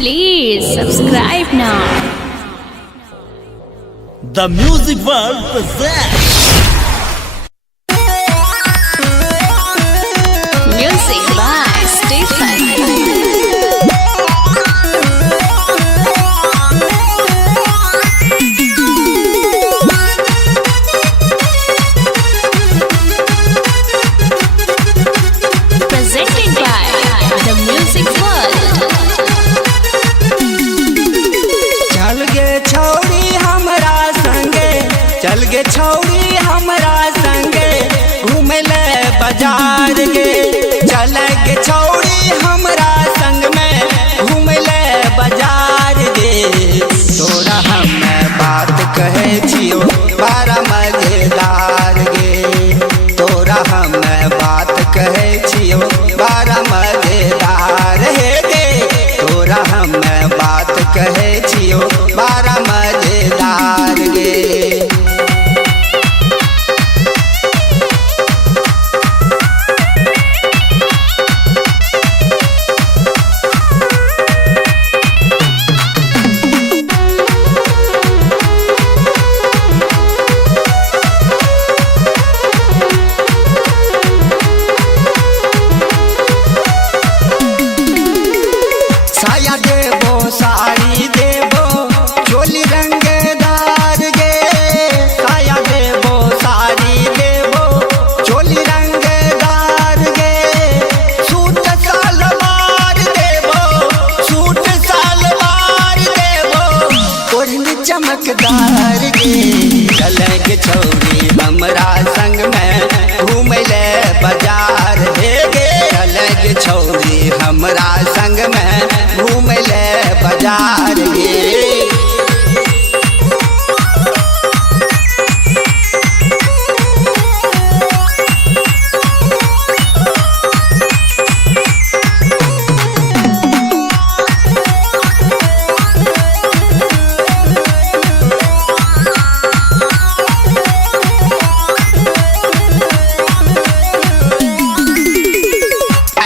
Please subscribe now. The Music World presents Music by Stephen. Presented by The Music World. चल गे छौड़ी हमरा संगे, चल गे छौड़ी हमरा संगे घूमे ले बाजार गे। चल गे छौड़ी हमरा संग में घूमे ले बाजार गे। तोरा हम बात कहे छियो बड़ा मजेदार गे। तोरा हम बात कहे छियो बड़ा मजेदार हे गे। तोरा हम बात कहे छियो बड़ा मजेदार गे। साया देबो साड़ी देबो चोली रंगदार गे। साया देबो साड़ी देबो चोली रंगदार गे। सूट सलवार देबो, सूट सलवार देबो ओढ़नी चमकदार गे। चले के छौड़ी हमरा संग में घूमे ले बाजार हे गे। चले के छौड़ी हमरा संग में घूमे ले बाजार गे।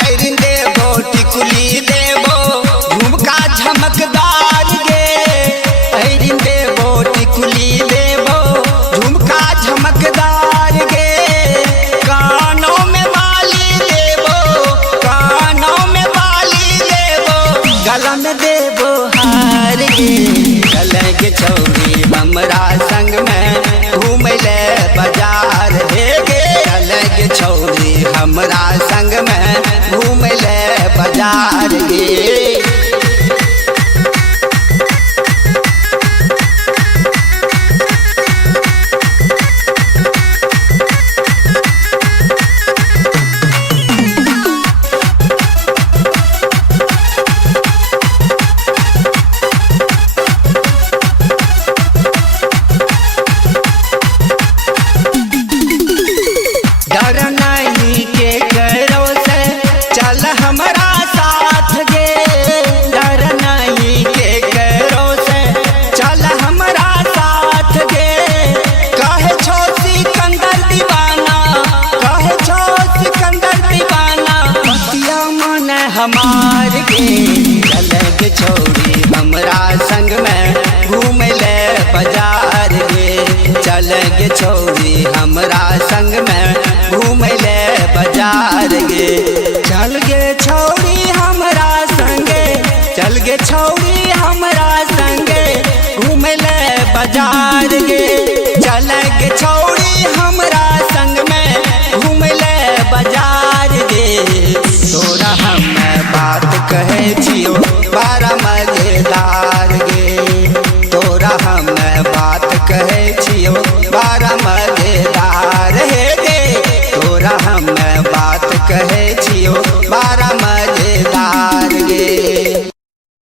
ऐरिन देबो टिकुली देबो झुमका झमकदार गे। ऐरिन देबो टिकुली देबो झुमका झमकदार गे। कानों में बाली देबो, कानों में बाली देबो गला में देबो हार गे। चले के छौड़ी हमरा संग में घूमे ले बाजार हे गे। चले के छौड़ी हमरा संग में घूमे ले बाजार गे। डर नहीं के करो से चल हमरा साथ गे। डर नहीं के करो से चल हमरा साथ गे। कहे छो सिकंदर दीवाना, कहे छो सिकंदर दीवाना बतिया मन हमार गे। चल के छौड़ी हमरा संग में घूमे ले बाजार गे। चल के छौड़ी हमरा संग में घूमे ले बाजार गे। चल गे छौड़ी हमरा संगे, चल गे छौड़ी हमरा संगे घूमे ले बाजार गे। चल गे छौड़ी हमरा संग में घूमे ले बाजार गे। तोरा हम बात कहे छियो बड़ा मजेदार गे। तोरा हम बात कहे छियो बड़ा मजेदार हे गे। तोरा हम बात कहे छियो